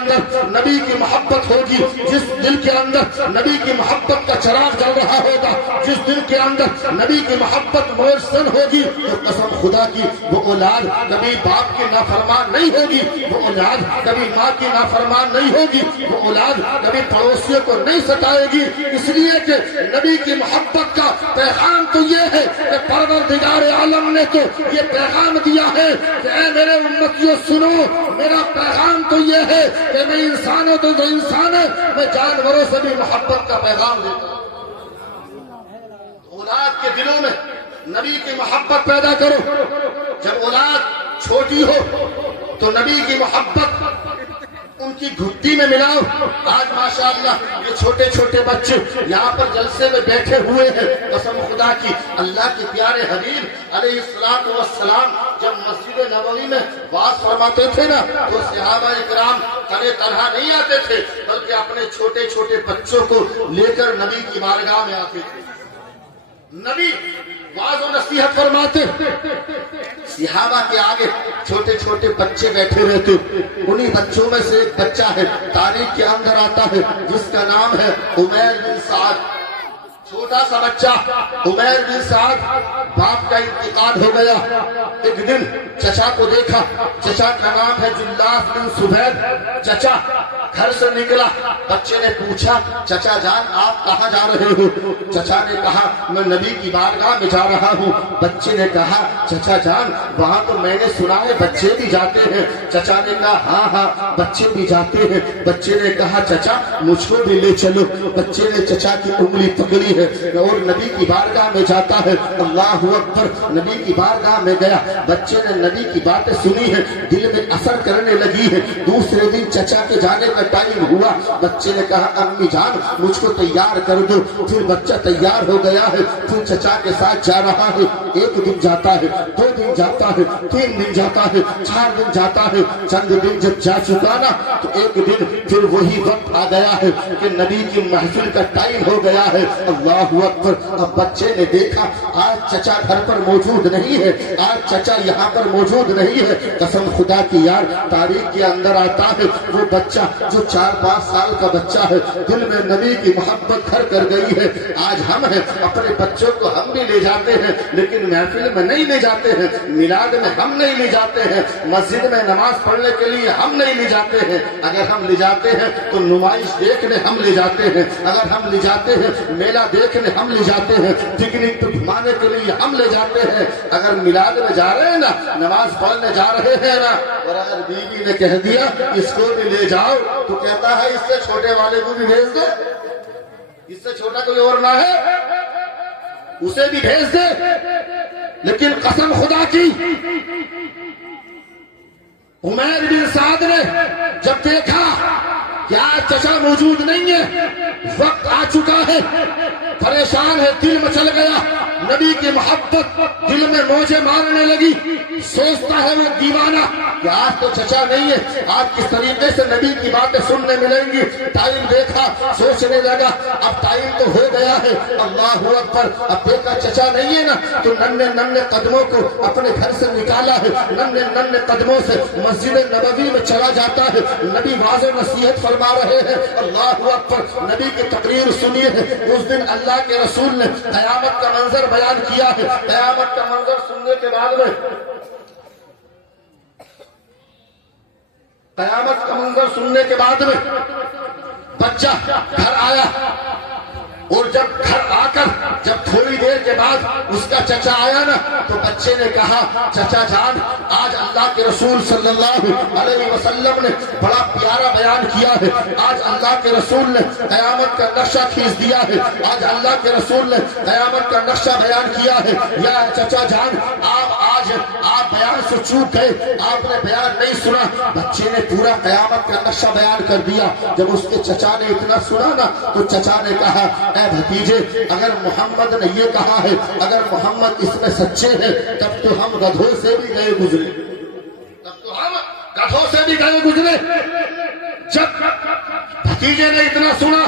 اندر نبی کی محبت ہوگی، جس دل کے اندر نبی کی محبت کا چراغ جل رہا ہوگا، جس دل کے اندر نبی کی محبت موسن ہوگی، تو قسم خدا کی وہ اولاد کبھی باپ کی نافرمان نہیں ہوگی، وہ اولاد کبھی ماں کی نافرمان نہیں ہوگی، وہ اولاد کبھی پڑوسیوں کو نہیں ستائے گی، اس لیے کہ نبی کی محبت کا پیغام تو یہ ہے کہ پروردگار عالم نے تو یہ پیغام دیا ہے کہ اے میرے امتیوں سنو، میرا پیغام تو یہ ہے کہ میں انسان ہوں تو انسان ہے، میں جانوروں سے بھی محبت کا پیغام دیتا ہوں۔ اولاد کے دلوں میں نبی کی محبت پیدا کرو، جب اولاد چھوٹی ہو تو نبی کی محبت ان کی گھٹی میں ملاؤ۔ آج ماشاءاللہ یہ چھوٹے چھوٹے بچے یہاں پر جلسے میں بیٹھے ہوئے ہیں، قسم خدا کی اللہ کے پیارے حبیب علیہ السلام جب مسجد نبوی میں وعظ فرماتے تھے نا تو صحابہ کرام تنہا نہیں آتے تھے، بلکہ اپنے چھوٹے چھوٹے بچوں کو لے کر نبی کی بارگاہ میں آتے تھے۔ نبی واعظ و نصیحت فرماتے، صحابہ کے آگے چھوٹے چھوٹے بچے بیٹھے رہتے، انہی بچوں میں سے ایک بچہ ہے تاریخ کے اندر آتا ہے جس کا نام ہے عمیر بن سعد۔ چھوٹا سا بچہ عمیر بن سعد، باپ کا انتقال ہو گیا، ایک دن چچا کو دیکھا، چچا کا نام ہے جلاس بن سبید، چچا گھر سے نکلا، بچے نے پوچھا چچا جان آپ کہاں جا رہے ہو؟ چچا نے کہا میں نبی کی بارگاہ میں جا رہا ہوں۔ بچے نے کہا چچا جان وہاں تو میں نے سنا ہے بچے بھی جاتے ہیں۔ چچا نے کہا ہاں ہاں بچے بھی جاتے ہیں۔ بچے نے کہا چچا مجھ کو بھی لے چلو۔ بچے نے چچا کی انگلی پکڑی ہے اور نبی کی بارگاہ میں جاتا ہے۔ اللہ اکبر، نبی کی بارگاہ میں گیا، بچے نے نبی کی باتیں سنی ہے، دل میں اثر کرنے لگی ہے۔ دوسرے دن چچا کے جانے کا ٹائم ہوا، بچے نے کہا امی جان مجھ کو تیار کر دو۔ پھر بچہ تیار ہو گیا ہے، پھر چچا کے ساتھ جا رہا ہے۔ ایک دن جاتا ہے، دو دن جاتا ہے، تین دن جاتا ہے، چار دن جاتا ہے۔ چند دن جب جا چکا نا تو ایک دن پھر وہی وقت آ گیا ہے کہ نبی کی محفل کا ٹائم ہو گیا ہے۔ اللہ اکبر، اب بچے نے دیکھا آج چچا گھر پر موجود نہیں ہے، آج چچا یہاں پر موجود نہیں ہے۔ قسم خدا کی یار تاریخ کے اندر آتا ہے وہ بچہ جو 4-5 سال کا بچہ ہے، دل میں نبی کی محبت گھر کر گئی ہے۔ آج ہم ہیں، اپنے بچوں کو ہم بھی لے جاتے ہیں لیکن محفل میں نہیں لے جاتے ہیں، میلاد میں ہم نہیں لے جاتے ہیں، مسجد میں نماز پڑھنے کے لیے ہم نہیں لے جاتے ہیں۔ اگر ہم لے جاتے ہیں تو نمائش دیکھنے ہم لے جاتے ہیں، اگر ہم لے جاتے ہیں میلہ دیکھنے ہم لے جاتے ہیں، پکنک پہ گھمانے کے لیے ہم لے جاتے ہیں۔ اگر میلاد میں جا رہے ہیں نا، نماز پڑھنے جا رہے ہیں نا، اور اگر بیوی نے کہہ دیا اس کو بھی لے جاؤ تو کہتا ہے اس سے چھوٹے والے کو بھی بھیج دے، اس سے چھوٹا کوئی اور نہ ہے اسے بھی بھیج دے۔ لیکن قسم خدا کی عمیر بن سعد نے جب دیکھا کہ آج چچا موجود نہیں ہے، وقت آ چکا ہے، پریشان ہے، دل مچل گیا، نبی کی محبت دل میں موجیں مارنے لگی۔ سوچتا ہے وہ دیوانہ کہ آج تو چچا نہیں ہے، آج کس طریقے سے نبی کی باتیں سننے ملیں گی۔ ٹائم دیکھا، سوچنے لگا اب ٹائم تو ہو گیا ہے۔ اللہ اکبر، اب دیکھا چچا نہیں ہے نا تو ننھے ننھے قدموں کو اپنے گھر سے نکالا ہے، ننھے ننھے قدموں سے مسجد نبوی میں چلا جاتا ہے۔ نبی واضح نصیحت فرما رہے ہیں، اللہ اکبر، نبی کی تقریر سنیے ہے۔ اس دن اللہ کے رسول نے قیامت کا منظر بیان کیا ہے۔ قیامت کا منظر سننے کے بعد میں قیامت کا منظر سننے کے بعد میں بچہ گھر آیا، اور جب گھر آ کر جب تھوڑی دیر کے بعد اس کا چچا آیا نا تو بچے نے کہا چچا جان آج اللہ کے رسول صلی اللہ علیہ وسلم نے بڑا پیارا بیان کیا ہے، آج اللہ کے رسول نے قیامت کا نقشہ کھینچ دیا ہے، آج اللہ کے رسول نے قیامت کا نقشہ بیان کیا ہے۔ یا چچا جان آپ بیان سے چوک گئے، آپ نے بیان نہیں سنا۔ بچے نے پورا قیامت کا نقشہ بیان کر دیا۔ جب اس کے چچا نے اتنا سنا نا تو چچا نے کہا اے بھتیجے، اگر محمد نے یہ کہا ہے، اگر محمد اس میں سچے ہیں تب تو ہم گدھوں سے بھی گئے گزرے، تب تو ہم گدھوں سے بھی گئے گزرے۔ جب بھتیجے نے اتنا سنا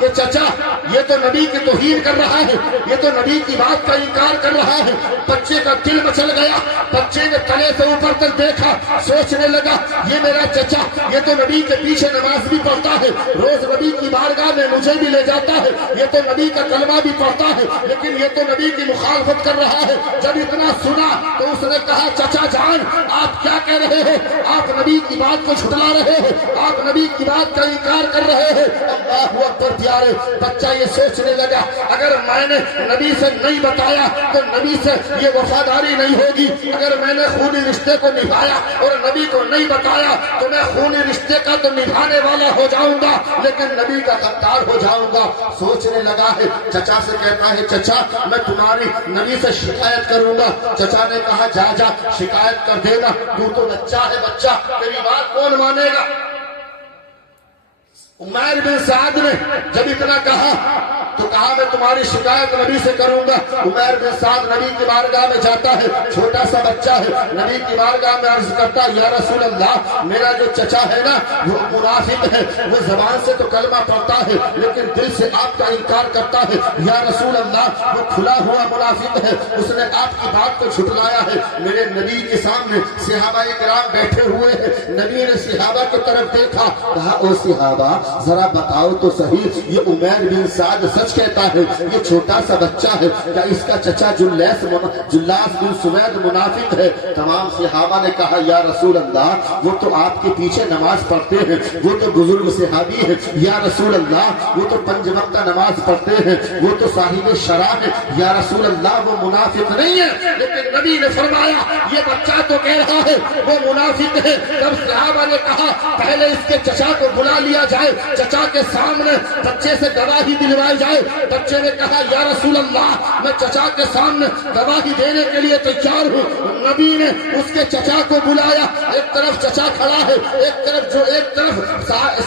کہ چچا یہ تو نبی کی توہین کر رہا ہے، یہ تو نبی کی بات کا انکار کر رہا ہے۔ بچے کا دل مچل گیا، بچے نے تلے سے اوپر تک دیکھا، سوچنے لگا یہ میرا چچا یہ تو نبی کے پیچھے نماز بھی پڑھتا ہے، روز نبی کی بارگاہ میں مجھے بھی لے جاتا ہے، یہ تو نبی کا کلمہ بھی پڑھتا ہے، لیکن یہ تو نبی کی مخالفت کر رہا ہے۔ جب اتنا سنا تو اس نے کہا چچا جان آپ کیا کہہ رہے ہیں؟ آپ نبی کی بات کو جھٹلا رہے ہیں، آپ نبی کی بات کا انکار کر رہے ہیں۔ اللہ اکبر پیارے، بچہ یہ سوچنے لگا اگر میں نے نبی سے نہیں بتایا تو نبی سے یہ وفاداری نہیں ہوگی، اگر میں نے خونی رشتے کو نبھایا اور نبی کو نہیں بتایا تو میں خونی رشتے کا تو نبھانے والا ہو جاؤں گا لیکن نبی کا غدار ہو جاؤں گا۔ سوچنے لگا ہے، چچا سے کہتا ہے چچا میں تمہاری نبی سے شکایت کروں گا۔ چچا نے کہا جا جا شکایت کر دینا، تو بچہ ہے بچہ، تیری بات کون مانے گا؟ عمیر بن سعد نے جب اتنا کہا تو کہا میں تمہاری شکایت نبی سے کروں گا۔ عمیر بن سعد نبی کی بارگاہ میں جاتا ہے، چھوٹا سا بچہ ہے، نبی کی بارگاہ میں عرض کرتا یا رسول اللہ میرا جو چچا ہے نا وہ منافق ہے، وہ زبان سے تو کلمہ پڑھتا ہے لیکن دل سے آپ کا انکار کرتا ہے، یا رسول اللہ وہ کھلا ہوا منافق ہے، اس نے آپ کی بات کو جھٹلایا ہے۔ میرے نبی کے سامنے صحابہ کرام بیٹھے ہوئے ہیں، نبی نے صحابہ کی طرف دیکھا، کہا او صحابہ ذرا بتاؤ تو صحیح یہ عمیر بن سعد سچ کہتا ہے، یہ چھوٹا سا بچہ ہے، کیا اس کا چچا جلاس بن سوید منافق ہے؟ تمام صحابہ نے کہا یا رسول اللہ وہ تو آپ کے پیچھے نماز پڑھتے ہیں، وہ تو بزرگ صحابی ہے، یا رسول اللہ وہ تو 5 وقت نماز پڑھتے ہیں، وہ تو صاحب شرع ہے، یا رسول اللہ وہ منافق نہیں ہے۔ لیکن نبی نے فرمایا یہ بچہ تو کہہ رہا ہے وہ منافق ہے۔ تب صحابہ نے کہا پہلے اس کے چچا کو بلا لیا جائے، چچا کے سامنے بچے سے گواہی دلوائی جائے۔ بچے نے کہا یا رسول اللہ میں چچا کے سامنے گواہی دینے کے لیے تیار ہوں۔ نبی نے اس کے چچا کو بلایا، ایک طرف چچا کھڑا ہے، ایک طرف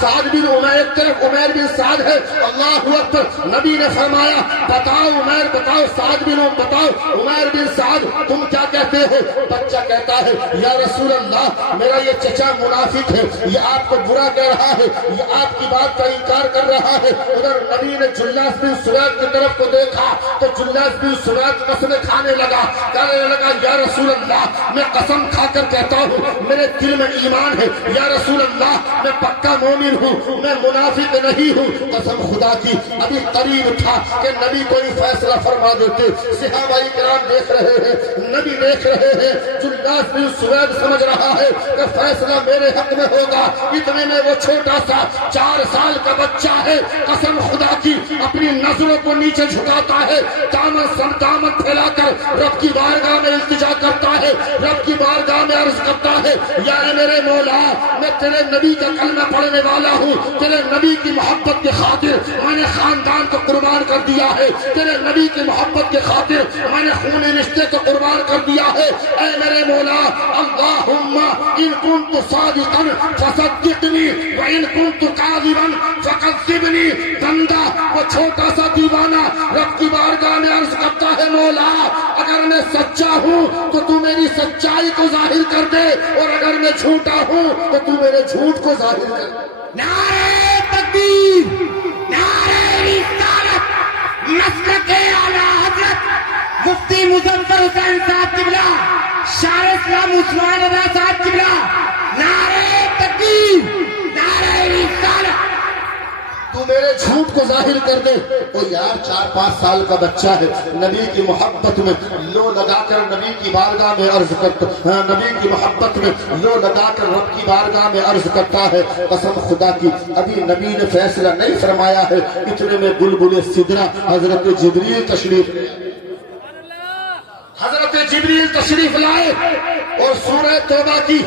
سعد بن عمیر، ایک طرف عمیر بن سعد ہے۔ اللہ اکبر، نبی نے فرمایا بتاؤ عمیر، بتاؤ سعد بن بتاؤ عمیر بن سعد تم کیا کہتے ہو؟ بچہ کہتا ہے یا رسول اللہ میرا یہ چچا منافق ہے، یہ آپ کو برا کہہ رہا ہے، یہ آپ کی بات کا انکار کر رہا ہے۔ ادھر نبی نے جلاس بن سوید کی طرف کو دیکھا تو جلاس بن سوید قسمیں کھانے لگا، کہنے لگا یا رسول اللہ میں قسم کھا کر کہتا ہوں میرے دل میں ایمان ہے، یا رسول اللہ میں پکا مومن ہوں، میں منافق نہیں ہوں، قسم خدا کی ابھی قریب تھا کہ نبی کوئی فیصلہ فرما دیتے۔ صحابہ کرام دیکھ رہے ہیں، نبی دیکھ رہے ہیں، جلاس بن سوید سمجھ رہا ہے کہ فیصلہ میرے حق میں ہوگا۔ اتنے میں وہ چھوٹا سا 4 سال کا بچہ ہے، قسم خدا کی اپنی نظروں کو نیچے جھکاتا ہے، دامن پھیلا کر رب کی بارگاہ میں التجا کرتا ہے، رب کی بارگاہ میں عرض کرتا ہے یا میرے مولا میں تیرے نبی کا کلمہ پڑھنے والا ہوں، تیرے نبی کی محبت کے خاطر میں نے خاندان کو قربان کر دیا ہے، تیرے نبی کی محبت کے خاطر میں نے خون رشتے کو قربان کر دیا ہے۔ اے میرے مولا اللہم ان کنت صادقا فصدقنی وان کنت کاذبا فکذبنی۔ بندہ وہ چھوٹا سا دیوانہ رب کی بارگاہ میں عرض کرتا ہے مولا اگر میں سچا ہوں تو تو میری سچائی کو ظاہر کر دے اور اگر میں جھوٹا ہوں تو تو میرے جھوٹ کو ظاہر کر دے۔ نعرہ تکبیر، نعرہ رسالت، مسلک اعلیٰ حضرت مفتی مظفر حسین صاحب قبلہ، شاہ اسلام عثمان رضا صاحب قبلہ، نعرہ تکبیر، نعرہ رسالت۔ تو میرے جھوٹ کو ظاہر کر دے۔ وہ یار 4-5 سال کا بچہ ہے، نبی کی محبت میں لو لگا کر نبی کی بارگاہ میں عرض کرتا، نبی کی محبت میں لو لگا کر رب کی بارگاہ میں عرض کرتا ہے قسم خدا کی ابھی نبی نے فیصلہ نہیں فرمایا ہے، اتنے میں بلبل سدرہ حضرت جبریل تشریف لائے اور سورہ توبہ کی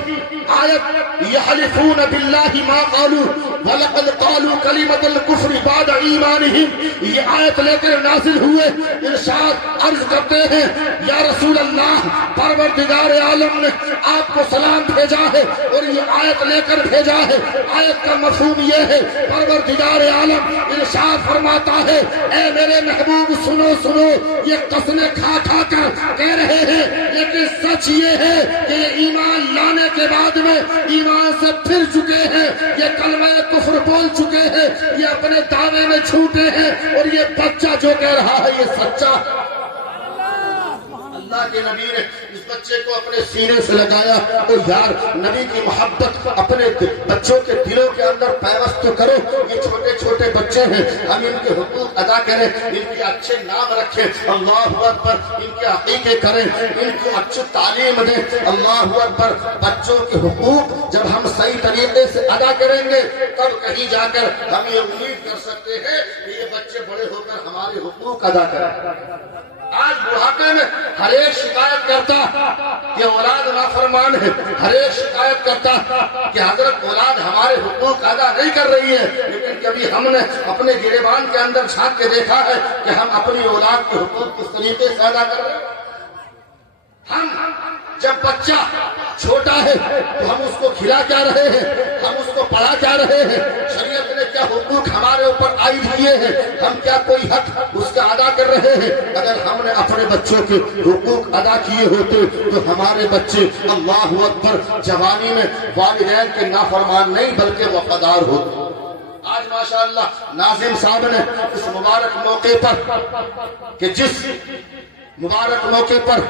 آیت یحلفون باللہ ما قالوا وَلَقَدْ قَالُوا كَلِمَةَ الْكُفْرِ بَعْدَ إِيمَانِهِمْ، یہ آیت لے کر نازل ہوئے۔ ارشاد عرض کرتے ہیں یا رسول اللہ پروردگار عالم نے آپ کو سلام بھیجا ہے اور یہ آیت لے کر بھیجا ہے۔ آیت کا مفہوم یہ ہے پروردگار عالم ارشاد فرماتا ہے اے میرے محبوب سنو سنو، یہ قسمیں کھا کھا کر کہہ رہے ہیں لیکن سچ یہ ہے کہ یہ ایمان لانے کے بعد میں ایمان سے پھر چکے ہیں، یہ کلمہ کفر بول چکے ہیں، یہ اپنے دعوے میں جھوٹے ہیں، اور یہ بچہ جو کہہ رہا ہے یہ سچا۔ اللہ کے نبی نے اس بچے کو اپنے سینے سے لگایا، اور یار نبی کی محبت اپنے بچوں کے دلوں کے اندر پیوست کرو۔ یہ چھوٹے چھوٹے بچے ہیں، ہم ان کے حقوق ادا کریں، ان کے اچھے نام رکھیں، اللہ اکبر، ان کے عقیقے کریں، ان کو اچھی تعلیم دیں، اللہ اکبر۔ بچوں کے حقوق جب ہم صحیح طریقے سے ادا کریں گے تب کہیں جا کر ہم یہ امید کر سکتے ہیں کہ یہ بچے بڑے ہو کر ہمارے حقوق ادا کریں۔ آج بڑھاپے میں ہر ایک شکایت کرتا کہ اولاد نافرمان ہے، ہر ایک شکایت کرتا کہ حضرت اولاد ہمارے حقوق ادا نہیں کر رہی ہے، لیکن کبھی ہم نے اپنے گریبان کے اندر جھانک کے دیکھا ہے کہ ہم اپنی اولاد کے حقوق کس طریقے سے ادا کر رہے ہیں؟ ہم جب بچہ چھوٹا ہے تو ہم اس کو کھلا کیا رہے ہیں، ہم اس کو پڑھا کیا رہے ہیں، شریعت نے کیا حقوق ہمارے اوپر عائد کیے ہیں، ہم کیا کوئی حق اس کا ادا کر رہے ہیں؟ اگر ہم نے اپنے بچوں کے حقوق ادا کیے ہوتے تو ہمارے بچے اللہ اکبر جوانی میں والدین کے نافرمان نہیں بلکہ وفادار ہوتے۔ آج ماشاءاللہ ناظم صاحب نے اس مبارک موقع پر کہ جس مبارک موقع پر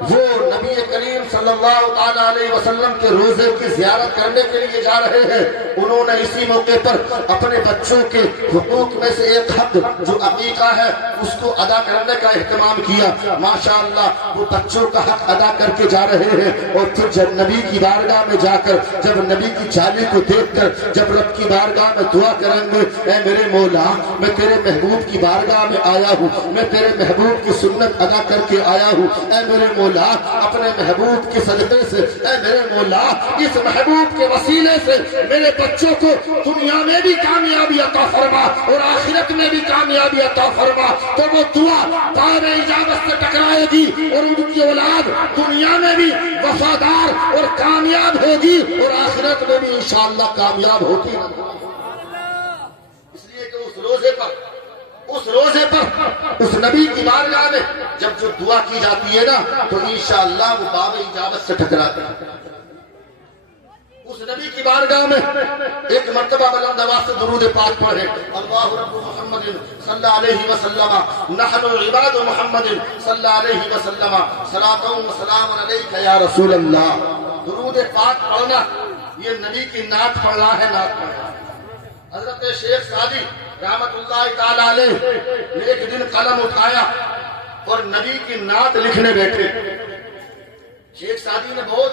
وہ نبی کریم صلی اللہ تعالیٰ علیہ وسلم کے روزے کی زیارت کرنے کے لیے جا رہے ہیں، انہوں نے اسی موقع پر اپنے بچوں کے حقوق میں سے ایک حق جو عقیقہ ہے اس کو ادا کرنے کا اہتمام کیا۔ ماشاءاللہ وہ بچوں کا حق ادا کر کے جا رہے ہیں، اور پھر جب نبی کی بارگاہ میں جا کر جب نبی کی جالی کو دیکھ کر جب رب کی بارگاہ میں دعا کریں گے، اے میرے مولا میں تیرے محبوب کی بارگاہ میں آیا ہوں، میں تیرے محبوب کی سنت ادا کر کے آیا ہوں، اے میرے مولا اپنے محبوب کے صدقے سے، اے میرے مولا اس محبوب کے وسیلے سے میرے بچوں کو دنیا میں بھی کامیابی عطا فرما اور آخرت میں بھی کامیابی عطا فرما۔ تو وہ دعا باب اجابت سے ٹکرائے گی اور ان کی اولاد دنیا میں بھی وفادار اور کامیاب ہوگی اور آخرت میں بھی انشاءاللہ کامیاب ہوگی۔ اس لیے کہ اس روزے پر اس نبی کی بارگاہ میں جب جو دعا کی جاتی ہے نا تو انشاءاللہ وہ باب اجابت سے ٹکراتی ہے۔ اس نبی کی بارگاہ میں ایک مرتبہ بلند آواز سے درود پاک پڑھے، اللہ رب محمد صلی اللہ علیہ وسلم نحن عباد محمد صلی اللہ علیہ وسلم صلاۃ و سلام علیک یا رسول اللہ۔ درود پاک پڑھنا یہ نبی کی نعت پڑھنا ہے، نعت پڑھنا۔ حضرت شیخ سعدی رحمت اللہ تعالی علیہ نے ایک دن قلم اٹھایا اور نبی کی نعت لکھنے بیٹھے۔ شیخ سعدی نے بہت